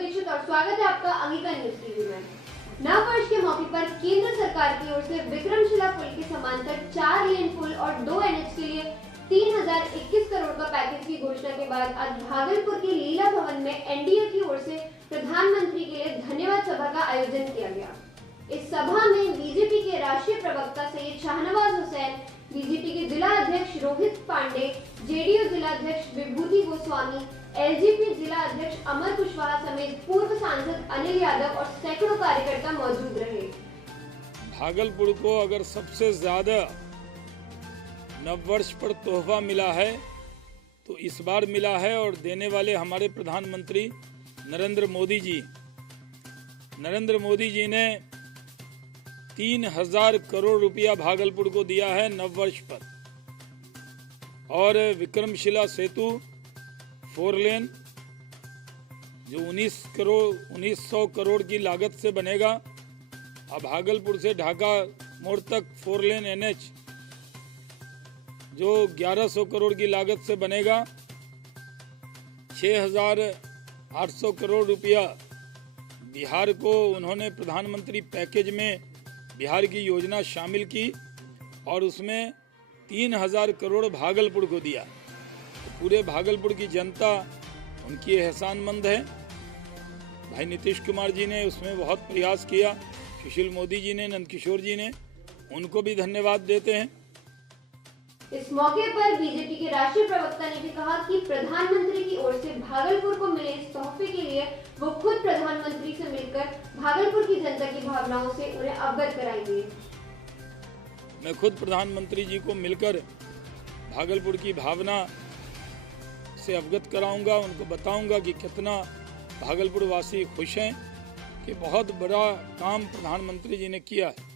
दीपक दीक्षित और स्वागत है आपका अंगिका न्यूज टीवी में। नव वर्ष के मौके पर केंद्र सरकार की ओर से विक्रमशिला पुल के समांतर 4 लेन पुल और 2 NH के लिए 3021 करोड़ का पैकेज की घोषणा के बाद आज भागलपुर के लीला भवन में एनडीए की ओर से प्रधानमंत्री के लिए धन्यवाद सभा का आयोजन किया गया। इस सभा में बीजेपी के राष्ट्रीय प्रवक्ता सैयद शाहनवाज हुसैन, बीजेपी के जिला अध्यक्ष रोहित पांडे, जेडीयू जिला अध्यक्ष विभूति गोस्वामी, एलजेपी जिला अध्यक्ष अमर कुशवाहा समेत पूर्व सांसद अनिल यादव और सैकड़ों कार्यकर्ता मौजूद रहे। भागलपुर को अगर सबसे ज्यादा नववर्ष पर तोहफा मिला है तो इस बार मिला है, और देने वाले हमारे प्रधानमंत्री नरेंद्र मोदी जी ने 3000 करोड़ रुपया भागलपुर को दिया है नववर्ष पर। और विक्रमशिला सेतु 4 लेन जो 1900 करोड़ की लागत से बनेगा, अब भागलपुर से ढाका मोड़ तक 4 लेन NH जो 1100 करोड़ की लागत से बनेगा। 6800 करोड़ रुपया बिहार को उन्होंने प्रधानमंत्री पैकेज में बिहार की योजना शामिल की और उसमें 3000 करोड़ भागलपुर को दिया। तो पूरे भागलपुर की जनता उनकी एहसानमंद है। भाई नीतीश कुमार जी ने उसमें बहुत प्रयास किया, सुशील मोदी जी ने, नंदकिशोर जी ने, उनको भी धन्यवाद देते हैं। इस मौके पर बीजेपी के राष्ट्रीय प्रवक्ता ने भी कहा कि प्रधानमंत्री की ओर से भागलपुर को मिले इस तोहफे के लिए वो खुद प्रधानमंत्री से मिलकर भागलपुर की जनता की भावनाओं से उन्हें अवगत कराएंगे। मैं खुद प्रधानमंत्री जी को मिलकर भागलपुर की भावना से अवगत कराऊंगा, उनको बताऊंगा कि कितना भागलपुर वासी खुश हैं कि बहुत बड़ा काम प्रधानमंत्री जी ने किया है।